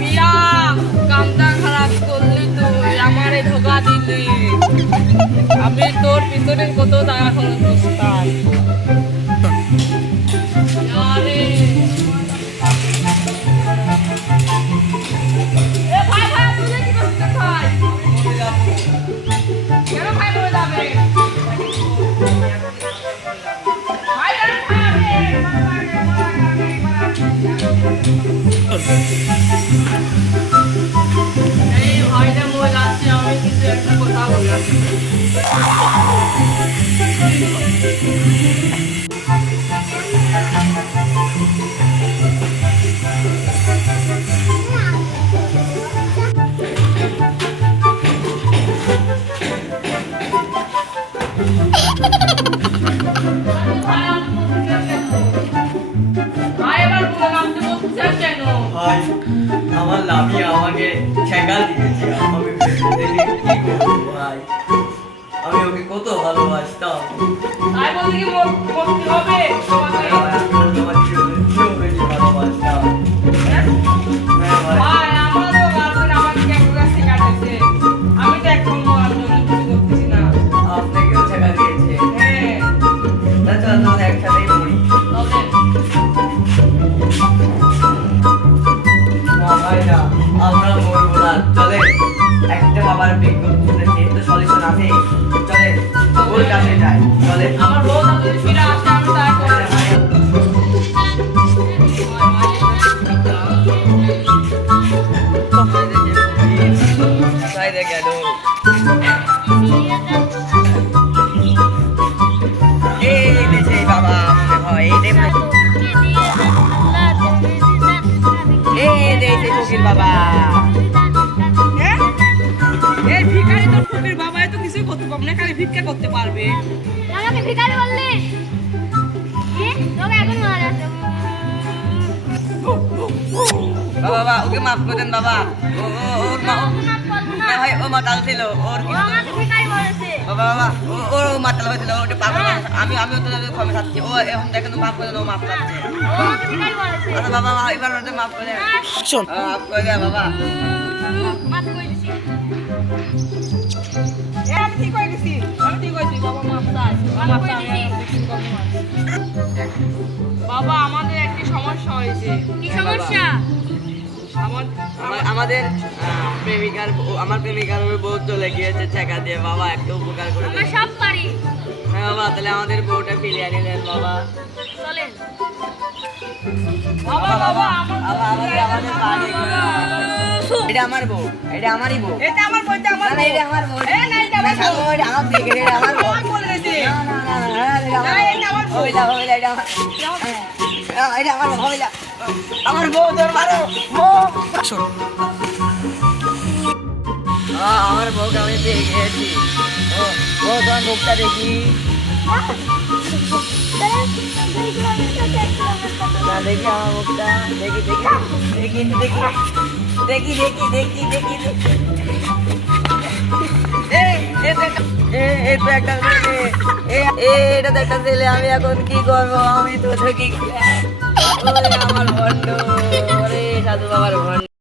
মিয়া কামটা খারাপ করলি তুই, আমারে ধোকা দিলি। আমি তোর পিছনে কত টাকা খরচ করতাম। আরে এ ভাই ভাই তুই কি করছিস ভাই? কেন ভাই বলে যাবে? ভাই কেন খাবে? এই ভাইটা মই যাচ্ছি, আমি কিছু একটা কথা বললাম। ভাই এবার বলে নামতে বলছেন কেন? ভাই আমার লামিয়া আমাকে ঠেকা দিয়েছে, আমি ভেবে কি করবো ভাই, আমি ওকে কত ভালোবাসতাম। তাই বলতে কি করতে হবে তোমাকে? ভালোবাসতাম। হ্যাঁ? হ্যাঁ ভাই। ভাই আমারও গার্লফ্রেন্ড আমাকে কেমন কাছে কাটাচ্ছে, আমি তো এখন ওর জন্য কিছু করতেছি না। আপনাকেও ঠেকা দিয়েছে। হ্যাঁ না চল তাহলে একসাথেই পড়ি। তবে না ভাই না, আমরা মরবো না, চলে একটা বাবার বিজ্ঞপ্তি তো সলিউশন আছে, চলে ওর কাছে যাই, চলে। আমার বউ যদি ফিরে আসে আমি তাই করবো। কোথায় গেল? এই দেশে বাবা মনে হয় এই দেশে ফকির বাবা। হ্যাঁ? এই ভিখারি তোর ফকির বাবাই তো কিছুই করতে পারবে না, খালি ভিক্ষা করতে পারবে। আমাকে ভিখারি বললি? কি? তোকে এখন মারা যাচ্ছে। বাবা ওকে মাফ করে দেন বাবা, ওর মা মাফ করবো না। না ভাই ও মাতাল ছিল, ওর ও আমাকে ভিখারি বলেছে। বাবা বাবা ওর মাতাল হয়েছিল, ওটা পাগল মানুষ। আমিও তো ক্ষমা চাচ্ছি, ও এখন দেখেন মাফ করে দেন, ও মাফ চাচ্ছে। ও আমাকে ভিখারি বলেছে। আচ্ছা বাবা এবার ওটা মাফ করে দেন, মাফ করে দেন বাবা। মাফ করে দিছি। এ আমি ঠিক হয়ে গেছি, আমি ঠিক হয়েছি। বাবা মাফ চাই, মাফ চাই, আমি আর বেশি করবো না। বাবা আমাদের একটি সমস্যা হয়েছে। কি সমস্যা? আমাদের আমার প্রেমিকার বউ চলে গিয়েছে ঠেকা দিয়ে, বাবা একটা উপকার করে আমরা দেন। সব পারি। হ্যাঁ বাবা তাহলে আমাদের বউটা ফিরিয়ে আনিয়ে দেন বাবা। চলেন। বাবা বাবা আমাদের বাড়ি। এটা আমার বউ, এটা আমারই বউ। এটা আমার বউ, এটা আমার না, না, এটা আমার বউ। এ না এটা আমার বউ। এটা আমার দিকে, এটা আমার বউ। আমার বলে দিয়েছে। না, না, না, না, না, এটা আমার না, বউ। এটা আমার বউ। হইলা, এটা আমার। এটা আমার বউ, হইলা। আমার বউ তোর মারো, বউ। আমার বউকে আমি পেয়ে গিয়েছি। ও তোমার মুখটা দেখি। না দেখি আমার মুখটা, দেখি দেখি দেখি দেখি দেখি দেখি দেখি দেখি দেখি। এটা তো একটা ছেলে, আমি এখন কি করবো? আমি তো দেখি আমার ভণ্ড, সাধু বাবার ভণ্ড।